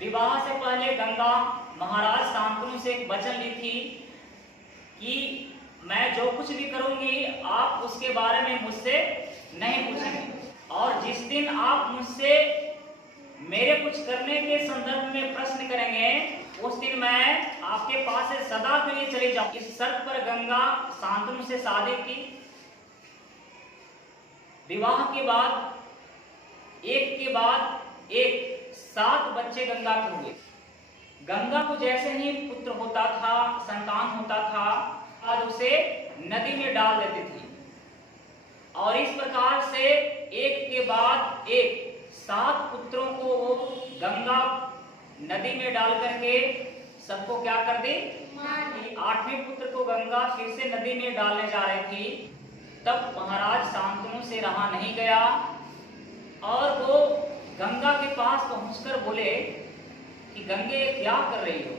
विवाह से पहले गंगा महाराज शांतनु से एक वचन ली थी कि मैं जो कुछ भी करूंगी आप उसके बारे में मुझसे नहीं पूछेंगे, और जिस दिन आप मुझसे मेरे कुछ करने के संदर्भ में प्रश्न करेंगे उस दिन मैं आपके पास से सदा के लिए चली जाऊं। इस शर्त पर गंगा शांतनु से शादी की। विवाह के बाद एक के बाद एक 7 बच्चे गंगा के हुए। गंगा को जैसे ही पुत्र होता था, संतान होता था, आज उसे नदी में डाल देती थी, और इस प्रकार से एक के बाद एक 7 पुत्रों को वो गंगा नदी में डाल करके सबको क्या कर दी? 8वें पुत्र को गंगा फिर से नदी में डालने जा रही थी। तब महाराज शांतनु से रहा नहीं गया और वो गंगा के पास पहुंचकर बोले कि गंगे क्या कर रही हो?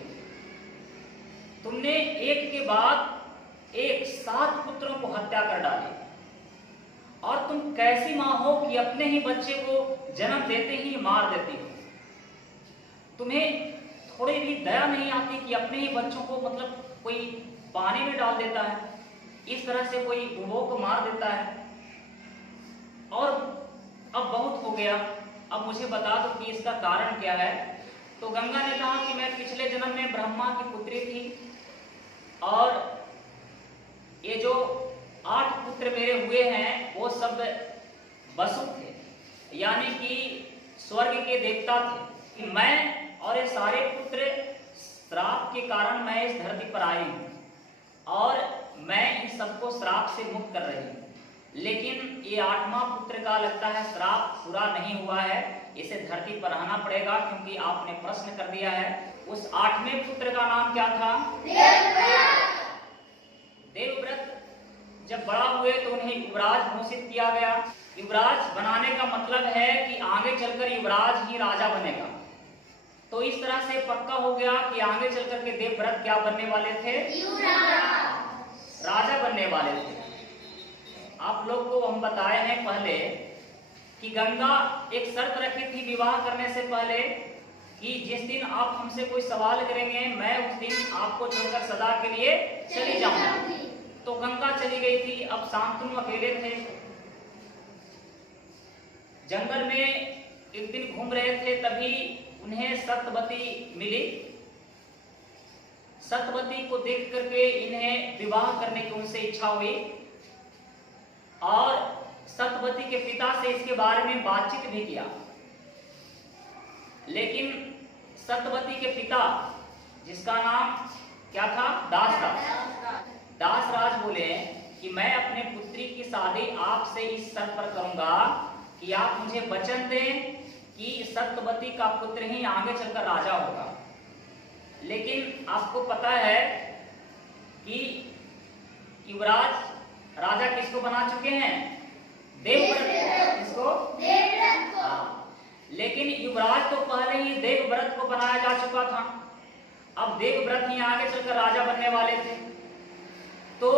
तुमने एक के बाद एक 7 पुत्रों को हत्या कर डाली, और तुम कैसी मां हो कि अपने ही बच्चे को जन्म देते ही मार देती हो? तुम्हें थोड़ी भी दया नहीं आती कि अपने ही बच्चों को मतलब कोई पानी में डाल देता है, इस तरह से कोई बुढ़ों को मार देता है? और अब बहुत हो गया, अब मुझे बता दो कि इसका कारण क्या है। तो गंगा ने कहा कि मैं पिछले जन्म में ब्रह्मा की पुत्री थी, और ये जो 8 पुत्र मेरे हुए हैं वो सब वसु थे, यानी कि स्वर्ग के देवता थे। कि मैं और ये सारे पुत्र श्राप के कारण मैं इस धरती पर आई हूँ, और मैं इन सबको श्राप से मुक्त कर रही हूँ। लेकिन ये 8वां पुत्र का लगता है श्राप पूरा नहीं हुआ है, इसे धरती पर रहना पड़ेगा, क्योंकि आपने प्रश्न कर दिया है। उस 8वें पुत्र का नाम क्या था? देवव्रत। जब बड़ा हुए तो उन्हें युवराज घोषित किया गया। युवराज बनाने का मतलब है कि आगे चलकर युवराज ही राजा बनेगा। तो इस तरह से पक्का हो गया कि आगे चलकर के देवव्रत क्या बनने वाले थे? राजा बनने वाले थे। आप लोग को हम बताए हैं पहले कि गंगा एक शर्त रखी थी विवाह करने से पहले कि जिस दिन आप हमसे कोई सवाल करेंगे मैं उस दिन आपको छोड़कर सदा के लिए चली जाऊंगी। तो गंगा चली गई थी। अब शांतनु अकेले थे, जंगल में एक दिन घूम रहे थे, तभी उन्हें सत्यवती मिली। सत्यवती को देख करके इन्हें विवाह करने की उनसे इच्छा हुई, और सत्यवती के पिता से इसके बारे में बातचीत भी किया। लेकिन सत्यवती के पिता, जिसका नाम क्या था? दासराज। दासराज बोले कि मैं अपने पुत्री की शादी आपसे इस शर्त पर करूंगा कि आप मुझे वचन दें कि सत्यवती का पुत्र ही आगे चलकर राजा होगा। लेकिन आपको पता है कि युवराज राजा किसको बना चुके हैं? देवव्रत। किसको? देवव्रत को। लेकिन युवराज तो पहले ही देवव्रत को बनाया जा चुका था, अब देवव्रत ही आगे चलकर राजा बनने वाले थे। तो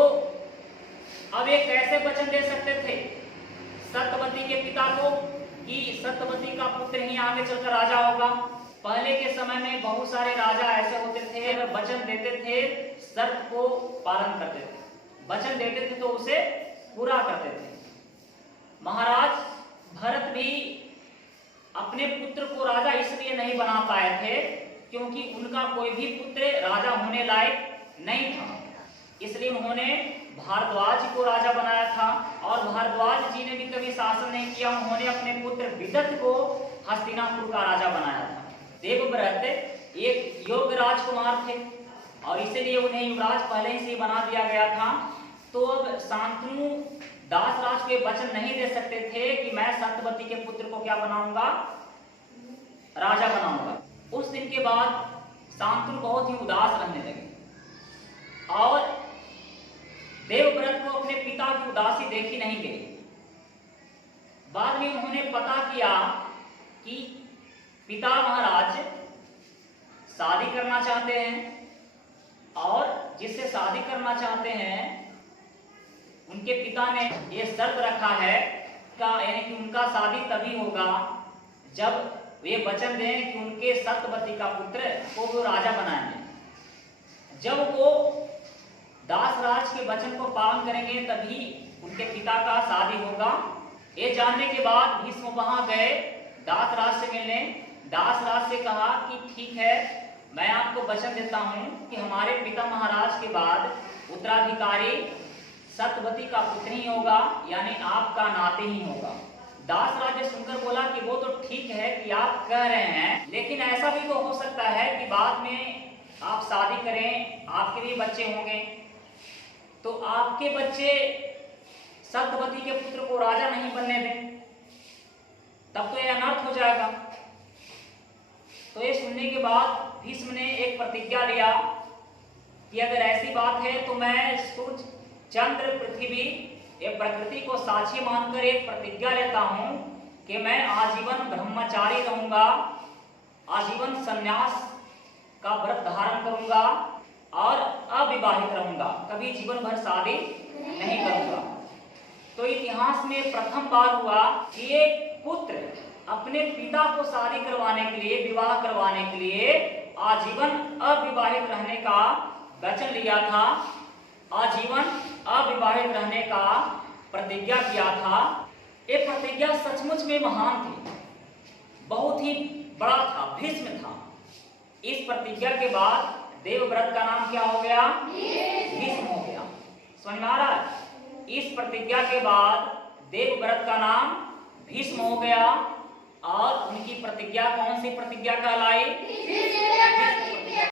अब ये कैसे वचन दे सकते थे सत्यवती के पिता को कि सत्यवती का पुत्र ही आगे चलकर राजा होगा? पहले के समय में बहुत सारे राजा ऐसे होते थे, अगर वचन देते थे शर्त को पालन करते थे, वचन देते थे तो उसे पूरा करते थे। महाराज भरत भी अपने पुत्र को राजा इसलिए नहीं बना पाए थे क्योंकि उनका कोई भी पुत्र राजा होने लायक नहीं था, इसलिए उन्होंने भारद्वाज को राजा बनाया था। और भारद्वाज जी ने भी कभी शासन नहीं किया, उन्होंने अपने पुत्र विदत को हस्तिनापुर का राजा बनाया था। देवव्रत एक योग्य राजकुमार थे, और इसीलिए उन्हें युवराज पहले से बना दिया गया था। तो अब शांतनु दासराज के वचन नहीं दे सकते थे कि मैं सत्यवती के पुत्र को क्या बनाऊंगा? राजा बनाऊंगा। उस दिन के बाद शांतनु बहुत ही उदास रहने लगे, और देवव्रत को अपने पिता की उदासी देखी नहीं गई। बाद में उन्होंने पता किया कि पिता महाराज शादी करना चाहते हैं, और जिससे शादी करना चाहते हैं उनके पिता ने ये शर्त रखा है यानी कि उनका शादी तभी होगा जब वे वचन दें कि उनके सत्यवती का पुत्र को वो राजा बनाएंगे। जब वो दासराज के वचन को पालन करेंगे तभी उनके पिता का शादी होगा। ये जानने के बाद भीष्म वहां गए दासराज से मिलने। दासराज से कहा कि ठीक है, मैं आपको वचन देता हूं कि हमारे पिता महाराज के बाद उत्तराधिकारी सत्यवती का पुत्र ही होगा, यानी आपका नाते ही होगा। दासराज ने सुनकर बोला कि वो तो ठीक है कि आप कह रहे हैं, लेकिन ऐसा भी तो हो सकता है कि बाद में आप शादी करें, आपके भी बच्चे होंगे, तो आपके बच्चे सत्यवती के पुत्र को राजा नहीं बनने दें, तब तो यह अनर्थ हो जाएगा। तो ये सुनने के बाद भीष्म ने एक प्रतिज्ञा लिया कि अगर ऐसी बात है तो मैं सूर्य, चंद्र, पृथ्वी ये प्रकृति को साक्षी मानकर एक प्रतिज्ञा लेता हूं कि मैं आजीवन ब्रह्मचारी रहूंगा, आजीवन संन्यास का व्रत धारण करूंगा और अविवाहित रहूंगा, कभी जीवन भर शादी नहीं करूंगा। तो इतिहास में प्रथम बार हुआ कि एक पुत्र अपने पिता को शादी करवाने के लिए, विवाह करवाने के लिए आजीवन अविवाहित रहने का वचन लिया था, आजीवन अविवाहित रहने का प्रतिज्ञा किया था। ये प्रतिज्ञा सचमुच में महान थी, बहुत ही बड़ा था, भीष्म था। इस प्रतिज्ञा के बाद देवव्रत का नाम क्या हो गया? भीष्म हो गया। समझ में आ रहा है? इस प्रतिज्ञा के बाद देवव्रत का नाम भीष्म हो गया और उनकी प्रतिज्ञा कौन सी प्रतिज्ञा कहलाई?